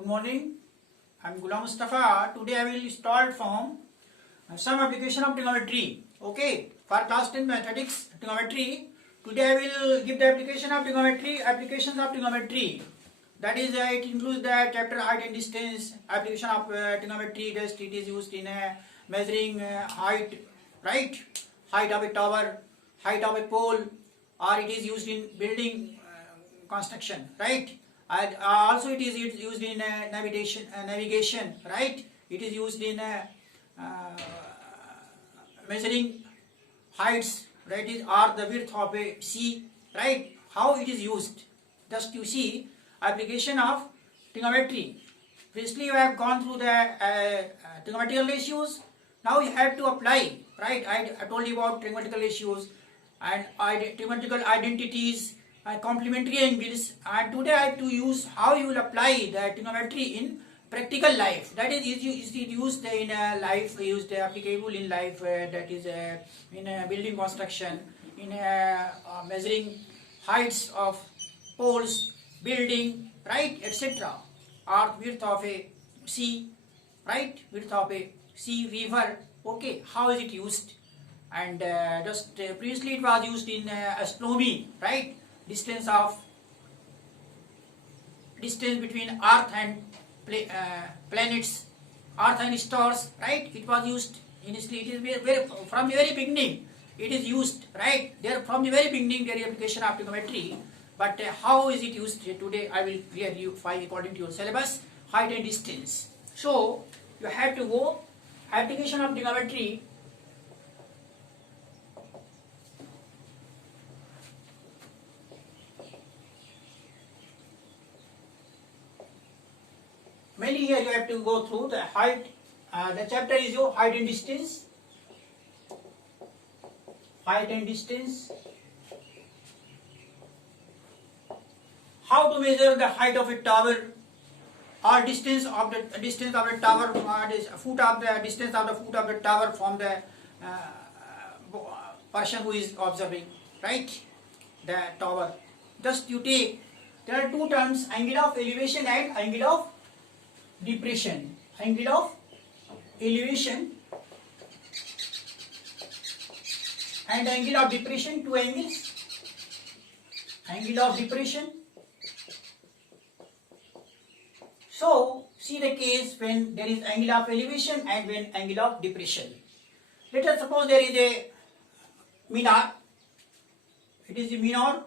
Good morning. I am Ghulam Mustafa. Today I will start from some application of trigonometry. Okay. For class 10 mathematics trigonometry. Today I will give the application of trigonometry. Applications of trigonometry. That is, it includes the chapter height and distance. Application of trigonometry. Just it is used in measuring height, right? Height of a tower, height of a pole, or it is used in building construction, right? And also it is used in navigation, right? It is used in measuring heights, right? Or the width of a sea, right? How it is used? Just you see application of trigonometry. Previously you have gone through the trigonometrical ratios. Now you have to apply, right? I told you about trigonometrical ratios and trigonometrical identities and complementary angles, and today I have to use how you will apply the trigonometry in practical life. That is it used in life, used applicable in life, that is in building construction, in measuring heights of poles, building, right, etc. Or width of a sea, right, width of a sea, river. Okay, how is it used? And just previously it was used in astronomy, right? Distance between Earth and planets, Earth and stars, right? It was used initially. It is very from the very beginning. It is used, right? There from the very beginning there is application of trigonometry. But how is it used today? I will clear you 5 according to your syllabus. Height and distance. So you have to go application of trigonometry. Mainly here you have to go through the height. The chapter is your height and distance. Height and distance. How to measure the height of a tower, or distance of the tower, foot of the distance of the foot of the tower from the person who is observing, right? The tower. Just you take, there are two terms: angle of elevation and angle of depression. Angle of elevation and angle of depression, two angles. Angle of depression. So see the case when there is angle of elevation and when angle of depression. Let us suppose there is a minar. It is a minar.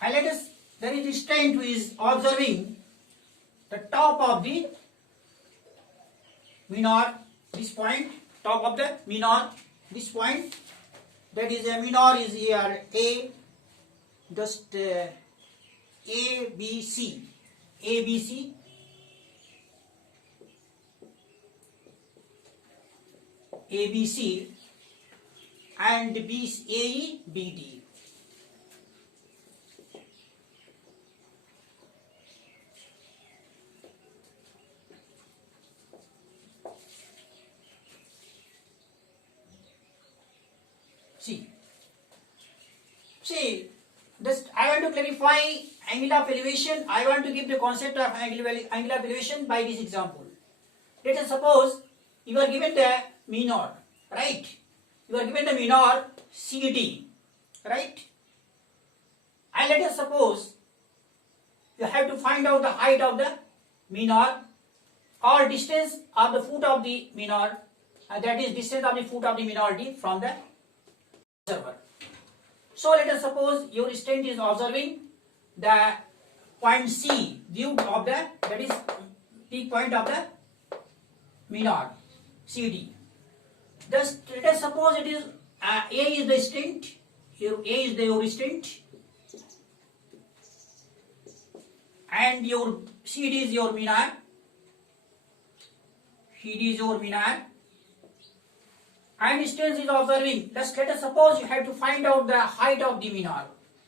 And let us, there is a student who is observing the top of the minar, this point, top of the minar, this point. That is a minar is here A, just ABC, ABC, ABC, and AE, BD. See, just I want to clarify angle of elevation. I want to give the concept of angle of elevation by this example. Let us suppose you are given the minor, right? You are given the minor CD, right? And let us suppose you have to find out the height of the minor or distance of the foot of the minor, that is distance of the foot of the minority from the observer. So let us suppose your student is observing the point C, view of the, that is peak point of the minor, CD. Just let us suppose it is A is the student, your A is your student, and your CD is your minor, CD is your minor. And student is observing. Just let us suppose you have to find out the height of the minor.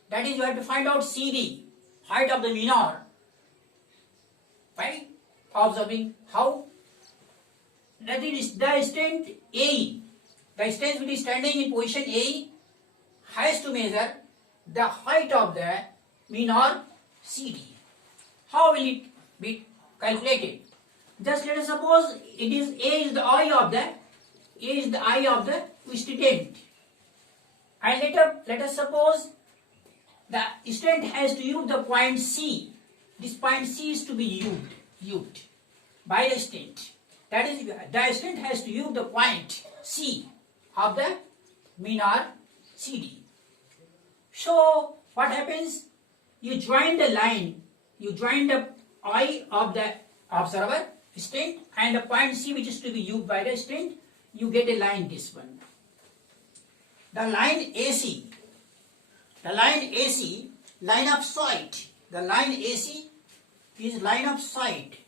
That is, you have to find out CD, height of the minor, by observing how. That is the student A. The student will be standing in position A has to measure the height of the mean or CD. How will it be calculated? Just let us suppose it is A is the eye of the student, and let us suppose the student has to use the point C. This point C is to be used by the student. That is, the student has to use the point C of the mean or CD. So what happens? You join the line, you join the eye of the observer, student, and the point C which is to be used by the student, you get a line, this one. The line AC, line of sight. The line AC is line of sight.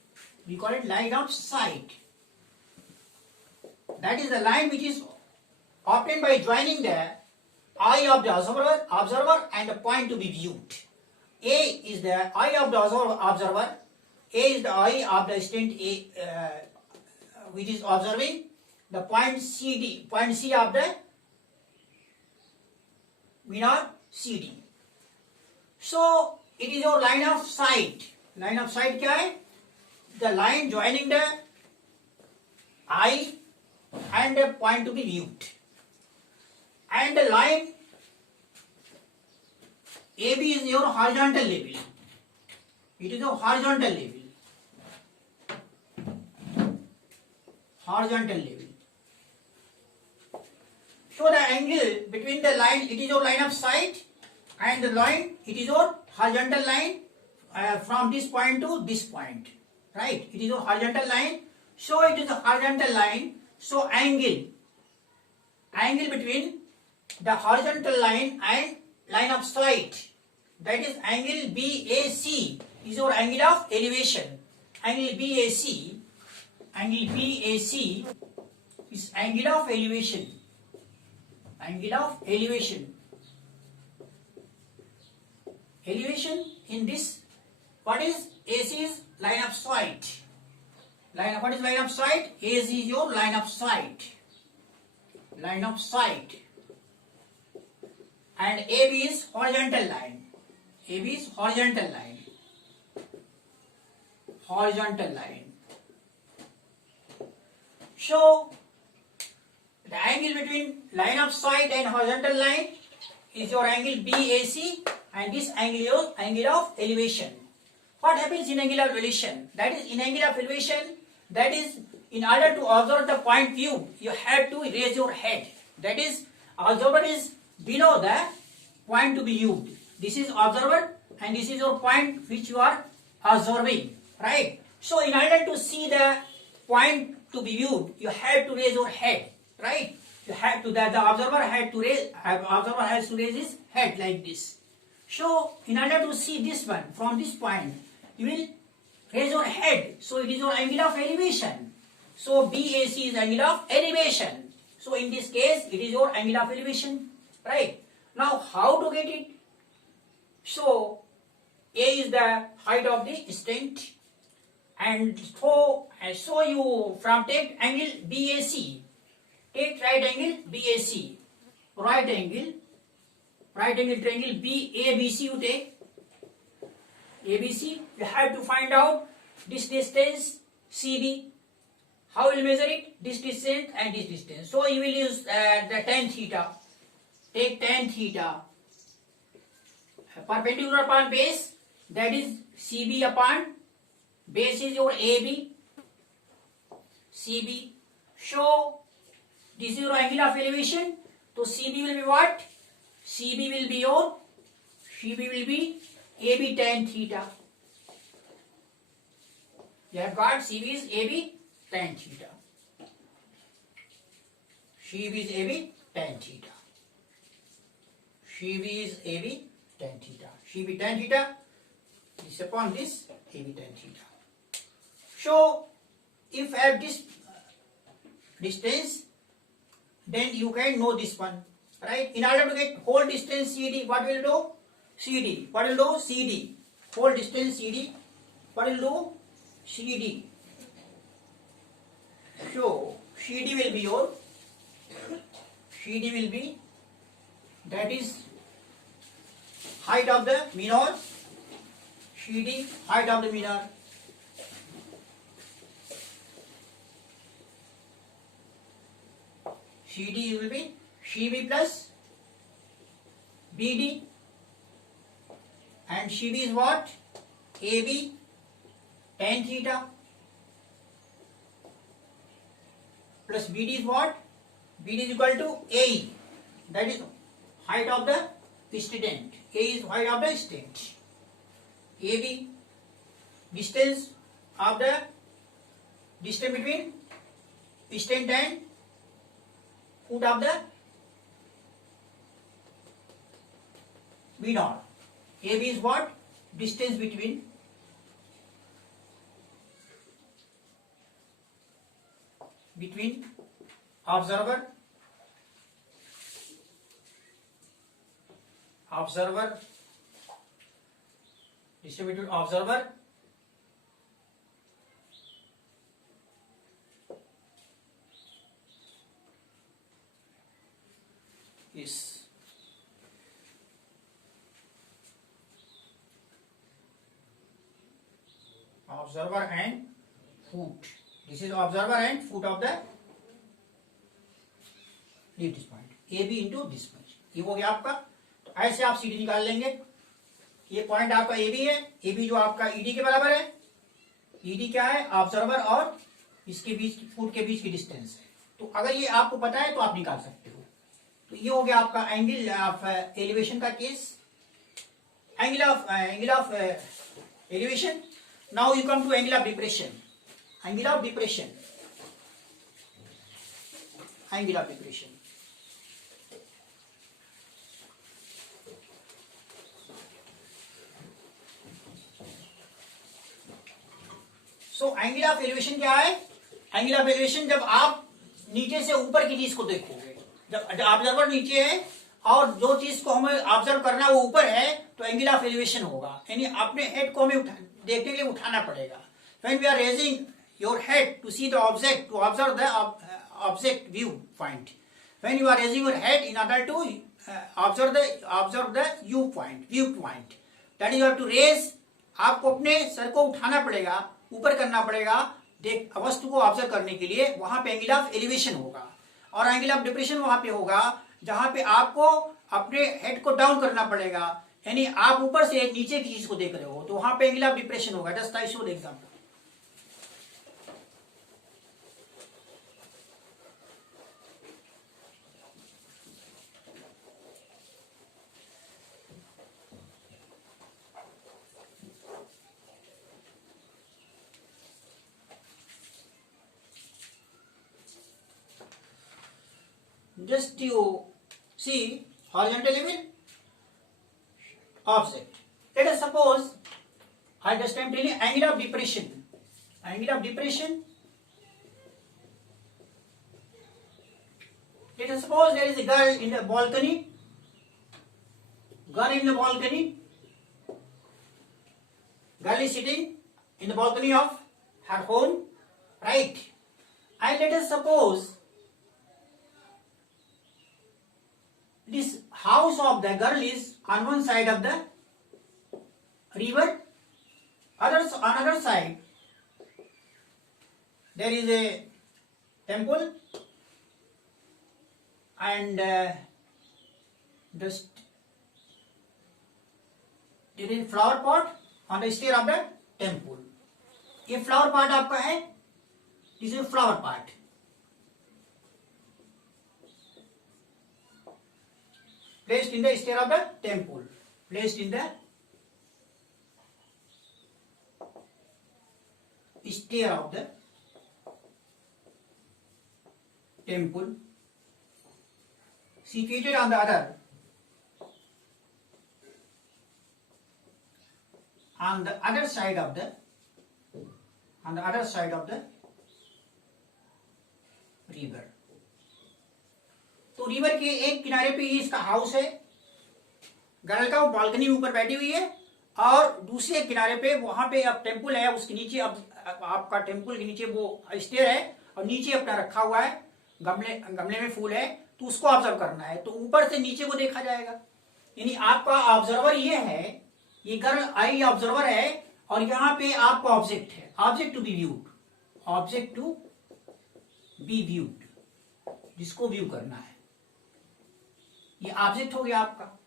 We call it line of sight. That is the line which is obtained by joining the eye of the observer and the point to be viewed. A is the eye of the observer. A is the eye of the student which is observing. The point C of the mean or CD. So it is your line of sight. Line of sight क्या है? The line joining the eye and the point to be viewed. And the line AB is your horizontal level. It is your horizontal level. Horizontal level. So the angle between the line, it is your line of sight, and the line, it is your horizontal line from this point to this point. Right? It is your horizontal line. So it is a horizontal line. So angle between the horizontal line and line of sight, that is angle BAC, is your angle of elevation. Angle BAC is angle of elevation. Angle of elevation. Elevation in this, what is AC is line of sight. What is line of sight? AC is your line of sight. Line of sight. And AB is horizontal line. AB is horizontal line. Horizontal line. So the angle between line of sight and horizontal line is your angle BAC, and this angle is your angle of elevation. What happens in angle of elevation? That is, in angle of elevation, that is, in order to observe the point view, you have to raise your head. That is, observer is below the point to be viewed. This is observer and this is your point which you are observing. Right? So in order to see the point to be viewed, you have to raise your head. Right? You have to, the observer has to raise his head like this. So in order to see this one from this point, you will raise your head. So it is your angle of elevation. So BAC is angle of elevation. So in this case, it is your angle of elevation. Right? Now how to get it? So A is the height of the student, and so you from take angle BAC. Take right angle BAC. Right angle triangle ABC you take. ABC, you have to find out this distance CB. How will you measure it? This distance and this distance. So you will use the tan theta. Take tan theta. Perpendicular upon base, that is CB upon base is your AB. CB. So this is your angle of elevation. So CB will be what? CB will be AB tan theta. You have got CB is AB tan theta. CB is AB tan theta. CB is AB tan theta. CB tan theta is upon this AB tan theta. So if I have this distance, then you can know this one. Right? In order to get whole distance CD, what will do? CD. What will do? CD. Whole distance CD. What will do? CD. So CD will be that is height of the mean or CD, height of the mirror. CD will be CB plus BD, and CB is what? AB tan theta plus BD is what? BD is equal to AE, that is height of the student. A is height of the student. AB, distance between student and foot of the V naught. AB is what? Distance between observer distance between observer is observer and foot. This is observer and foot of the this point. AB into this point. ये हो गया आपका. तो ऐसे आप CD निकाल लेंगे. ये पॉइंट आपका AB है. AB जो आपका ED के बराबर है. ED क्या है? ऑब्जर्वर और इसके बीच फुट के बीच की डिस्टेंस है. तो अगर ये आपको पता है तो आप निकाल सकते हो. तो ये हो गया आपका एंगल ऑफ एलिवेशन का case. Angle of elevation. Now you come to angle of depression. Angle of depression. Angle of depression. So angle of elevation क्या है? Angle of elevation जब आप नीचे से ऊपर की चीज को देखोगे, जब ऑब्जर्वर नीचे है और जो चीज को हमें ऑब्जर्व करना वो ऊपर है, तो एंगल ऑफ एलिवेशन होगा. यानी अपने हेड को हमें देखने के लिए उठाना पड़ेगा. When we are raising your head to see the object, to observe the object view point. When you are raising your head in order to observe the viewpoint, that you have to raise. आपको अपने sir को उठाना पड़ेगा, ऊपर करना पड़ेगा देख वस्तु को ऑब्जर्व करने के लिए. वहां पे एंगल ऑफ एलिवेशन होगा. और एंगल ऑफ डिप्रेशन वहां पे होगा जहां पे आपको अपने हेड को डाउन करना पड़ेगा. यानी आप ऊपर से नीचे की चीज को देख रहे हो, तो वहां पे एंगल ऑफ डिप्रेशन होगा. Just I show the example. Just you see horizontal level object. Let us suppose I just am telling angle of depression. Angle of depression. Let us suppose there is a girl in the balcony. Girl in the balcony. Girl is sitting in the balcony of her home, right? And let us suppose this house of the girl is on one side of the river. On other side there is a temple and just there is flower pot on the stair of the temple. ये flower pot आपका है. This is flower pot. Placed in the stair of the temple. Placed in the stair of the temple. Situated on the other side of the river. तो river के एक किनारे पे ये इसका हाउस है. गर्ल का वो बालकनी में ऊपर बैठी हुई है और दूसरे किनारे पे वहां पे अब टेम्पल है. उसके नीचे अब आपका टेम्पल के नीचे वो स्टेयर है और नीचे अपना रखा हुआ है गमले में फूल है. तो उसको ऑब्जर्व करना है. तो ऊपर से नीचे को देखा जाएगा. यानी आपका ऑब्जर्वर ये है ये गर्ल आई ऑब्जर्वर है और यहाँ पे आपका ऑब्जेक्ट है, object to be viewed, object to be viewed, जिसको व्यू करना है, ये ऑब्जेक्ट हो गया आपका,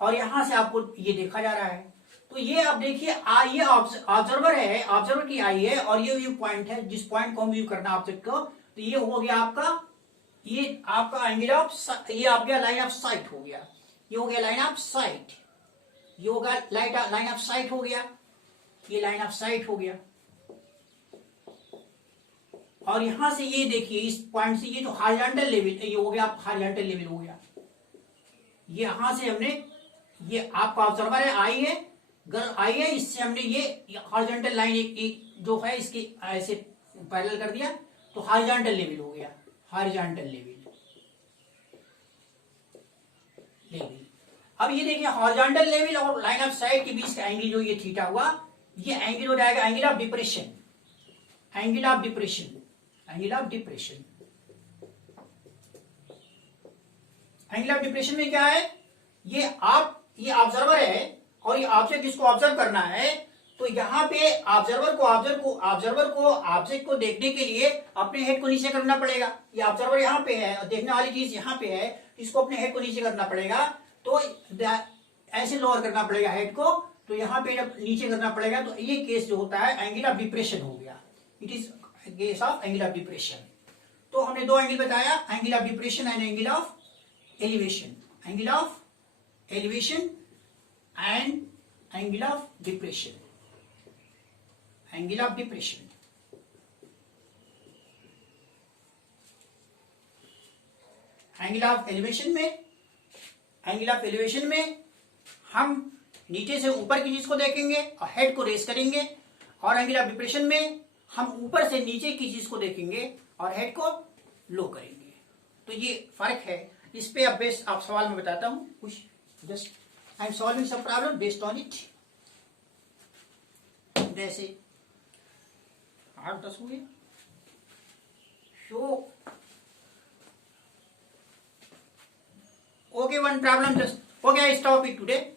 और यहां से आपको ये देखा जा रहा है। तो ये आप देखिए ये ऑब्जर्वर है, ऑब्जर्वर की आई है और ये व्यू पॉइंट है जिस पॉइंट को हम व्यू करना ऑब्जेक्ट को। तो ये हो गया आपका, ये आपका एंगल ऑफ, ये आप गया लाइन ऑफ साइट हो गया, ये हो गया लाइन ऑफ साइट, ये होगा लाइन ऑफ साइट हो गया, ये लाइन ऑफ साइट हो गया। और यहां से ये देखिए इस पॉइंट से ये जो हॉरिजॉन्टल लेवल, ये हो गया हॉरिजॉन्टल लेवल हो गया, ये यहां से हमने, ये आपका ऑब्जर्वर है आई है, गर्ल आई है, इससे हमने ये हॉरिजॉन्टल लाइन एक जो है इसके ऐसे पैरेलल कर दिया, तो हॉरिजॉन्टल लेवल हो गया, हॉरिजॉन्टल लेवल। अब ये देखिए हॉरिजॉन्टल लेवल और लाइन ऑफ साइट के बीच का एंगल जो ये थीटा हुआ, ये एंगल हो जाएगा angle of depression, angle of depression, angle of depression. Angle of depression में क्या है, ये ऑब्जर्वर है और ये ऑब्जेक्ट इसको ऑब्जर्व करना है, तो यहाँ पे ऑब्जर्वर को ऑब्जेक्ट को देखने के लिए अपने हेड को नीचे करना पड़ेगा। ये ऑब्जर्वर यहाँ पे है और देखने वाली चीज यहाँ पे है, इसको अपने हेड को नीचे करना पड़ेगा, तो ऐसे लोअर करना पड़ेगा हेड को, तो यहाँ पे जब नीचे करना पड़ेगा तो ये केस जो होता है एंगल ऑफ डिप्रेशन हो गया, it is case of angle of depression. तो हमने दो एंगल बताया, angle of depression and angle of elevation, angle of elevation and angle of depression, angle of depression. Angle of elevation में हम नीचे से ऊपर की चीज को देखेंगे और हेड को रेस करेंगे, और एंगल ऑफ डिप्रेशन में हम ऊपर से नीचे की चीज को देखेंगे और हेड को लो करेंगे। तो ये फर्क है, इस पे अब बेस्ट आप सवाल में बताता हूं कुछ, just I am solving some problem based on it. जैसे 8-10 हुए, so okay, one problem just okay, I stop it today.